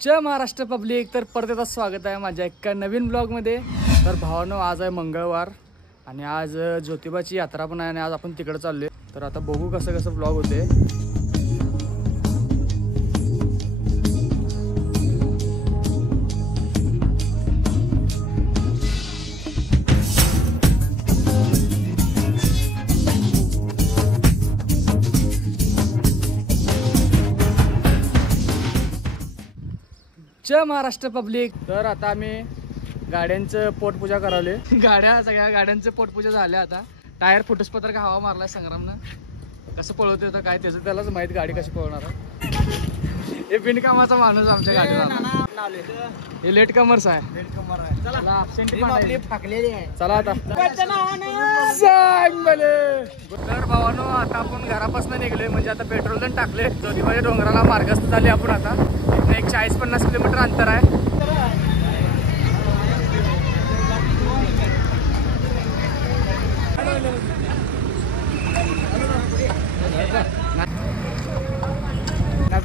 जय Maharashtra public. तर परत एकदा स्वागत आहे माझ्या एका नवीन ब्लॉगमध्ये। तर भावानो, आज आहे मंगळवार आणि आज ज्योतिबाची यात्रा पण आहे आणि आज आपण तिकडे चाललोय। तर आता बघू कसं कसं ब्लॉग होते। जय महाराष्ट्र पब्लिक। तर आता आम्ही गाड्यांचं पोटपूजा करावले। सगळ्या गाड्यांचं पोटपूजा झाल्या। आता टायर फुटस्पत्र का हवा मारलाय संग्रामनं। कसं पळवते होतं काय त्याचं त्यालाच माहित, गाडी कशी पळवणार आहे। हे बिनकामाचा माणूस आमच्या गाडीला। हे लेट कमर्स आहे। चला आता सांग मले। तर भावानो, आता आपण घरापासून निघलोय, म्हणजे आता पेट्रोल पण टाकले। ज्योतिबाच्या डोंगराला मार्गस्थ झाले आपण। आता इथनं एक 40-50 किलोमीटर अंतर आहे।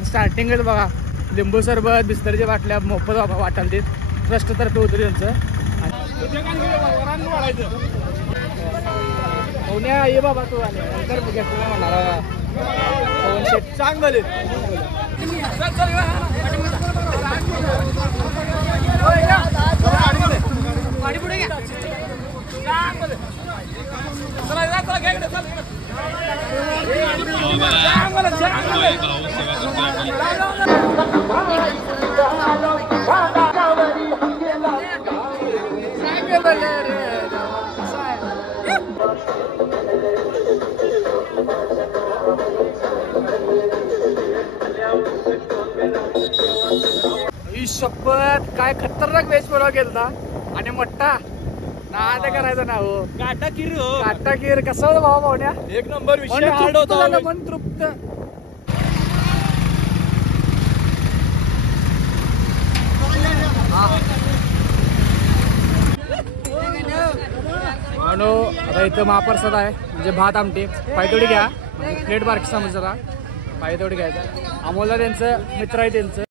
स्टार्टिंग बघा, लिंबू सरबत बिस्तरच्या बाटल्या मोफत वाटाल देत ट्रस्ट तर्फे होतं त्यांचं। ये बाबा तू आले नंतर म्हणणार सांग भले। गाडी पुढे घ्या। शपथ काय खतरनाक वेज पडवा गेलता आणि मोठा नाद करायचं ना हो। काटाकीर कसं होतं भावा भावण्या? एक नंबर विषय हार्ड होता, मन तृप्त। आता इथं महाप्रसाद आहे, म्हणजे भात आमटी पायतोडी घ्या, प्लेट बारकी समजला पायतोडी घ्यायचा। अमोलला त्यांचं मित्र आहे त्यांचं।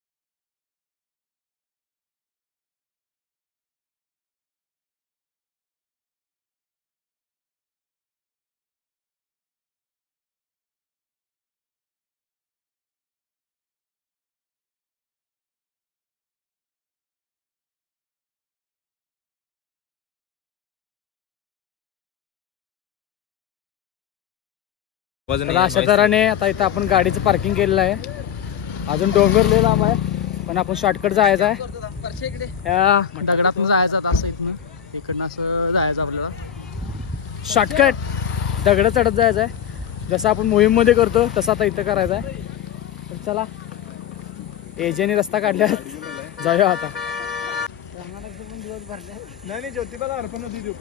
अशा तऱ्हेने आता इथं आपण गाडीचं पार्किंग केलेलं आहे। अजून डोंगर लय लांब आहे, पण आपण शॉर्टकट जायचं आहे। या दगडातून जायचं असं, इकडनं असं जायचं आपल्याला। शॉर्टकट दगड चढत जायचं आहे, जसं आपण मोहीम मध्ये करतो तसं आता इथं करायचं आहे। तर चला, एजेने रस्ता काढल्या, जाऊया आता। नाही ज्योतिबाला अर्पण होती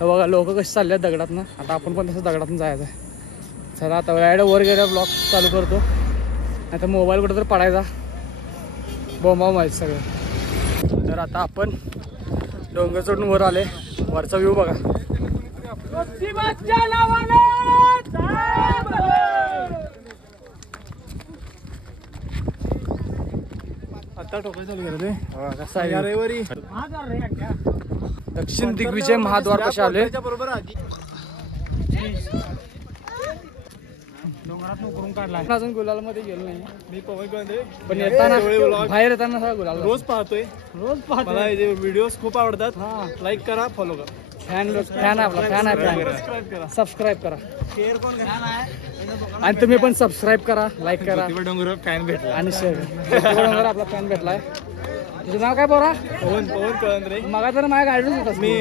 बघा, लोक कशी चालले दगडातनं। आता आपण पण तसं दगडातून जायचं आहे। चला आता वेळेला वर गेल्या ब्लॉग चालू करतो, नाही तर मोबाईल कुठं तर पडायचा, बोंबाव माहिती सगळं। तर आता आपण डोंगर चढून वर आले, वरचा व्ह्यू बघा। आता टोकाय चालू करते कसं आहे। दक्षिण दिग्विजय महाद्वार कसे आले। डोंगरात उकरून काढला अजून गुलाल मध्ये गेलो नाही मी, पण येताना बाहेर येताना सगळा गुलाल रोज पाहतोय। मला व्हिडिओज खूप आवडतात। लाईक करा, फॉलो करा। फॅन आपला फॅन आहे, सबस्क्राईब करा, शेअर पण आणि तुम्ही पण सबस्क्राईब करा, लाईक करा। डोंगर फॅन भेटला आणि शेअर डोंगर आपला फॅन भेटलाय। तुझं नाव काय बोरा? पवन कळन रे। मगा तर माझ्या गाडीतून होतास मी।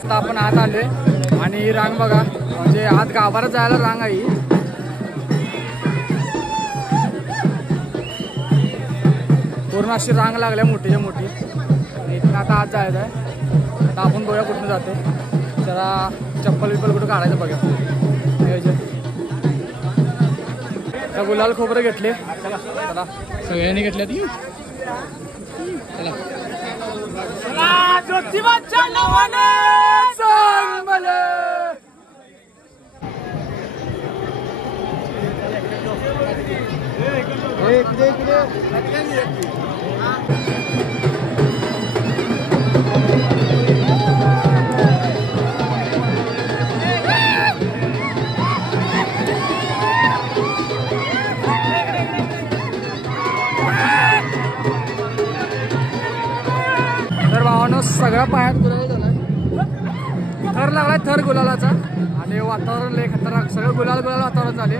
आता आपण आत आलोय आणि ही रांग बघा, म्हणजे आत गावाला जायला रांग आहे। पूर्ण अशी रांग लागल्या मोठीच्या मोठी। इथं आता आत जायचं आहे। आता आपण बघूया कुठून जाते, जरा चप्पल विप्पल कुठं काढायचं बघा। गुलाल खोबरं घेतले, चला सगळ्यांनी घेतले। चला ज्योतिबाच्या नावाने सांग मला। तर भावानं सगळा पायात गुलाल झालाय, थर लागलाय थर गुलालाचा आणि वातावरण लय खतरनाक, सगळं गुलाल गुलाल वातावरण झाले.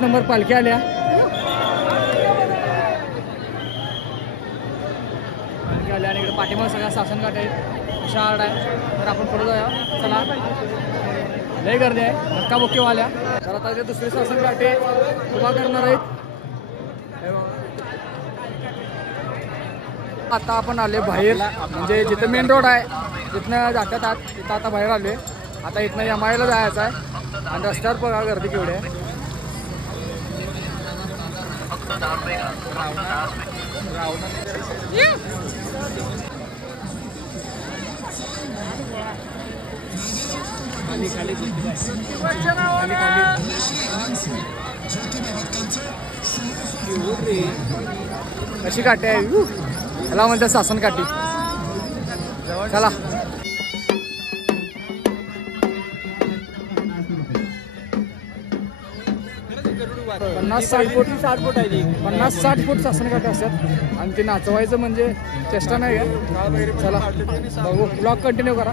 नंबर पालखी आल्या, पालखी आल्या आणि इकडे पाठीमाग सगळा सासनघाट आहे, शार्ड आहे. तर आपण पुढे जाऊया, चला. लय गर्दी आहे, धक्काबुक्की वाल्या. तर आता जे दुसरे सासनघाटे उभा करणार आहेत. आता आपण आले बाहेर, म्हणजे जिथं मेन रोड आहे तिथनं जातात आत, तिथं आता बाहेर आले. आता इथनं यमायला जायचं आहे आणि रस्त्यावर बघा गर्दी केवढी आहे. कशी काठी आहे, ह्याला म्हणतात सासन काठी. चला. 50-60 फूट 50-60 फूट सासनकाठी असतात आणि ते नाचवायचं म्हणजे चेष्टा नाही का. चला बघू, ब्लॉग कंटिन्यू करा.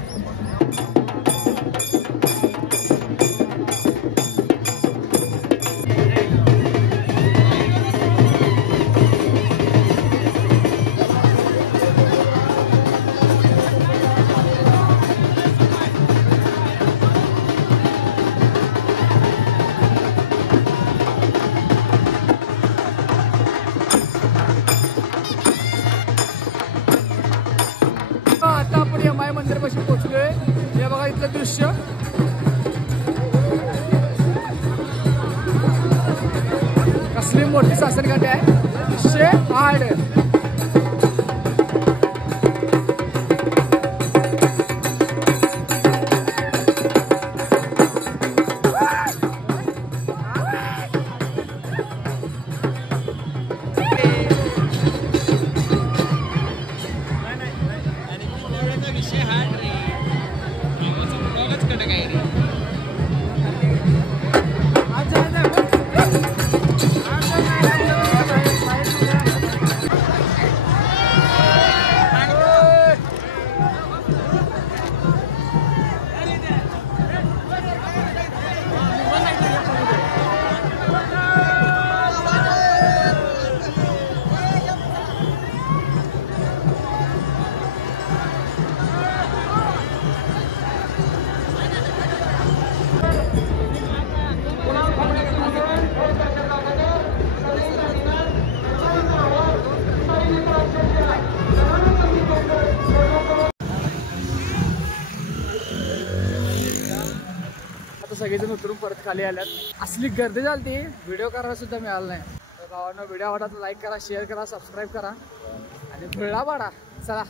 आता आपण या माय मंदिरापाशी पोहोचलोय. हे बघा इथलं दृश्य. कसली मोठी सासनकाठी आहे, 108. सगळेजण उतरून परत खाली आल्यात. असली गर्दी झाली व्हिडिओ करायला सुद्धा मिळालं नाही. तर भावांनो व्हिडिओ आवडला लाईक करा, शेअर करा, सबस्क्राईब करा आणि भुळा पाडा. चला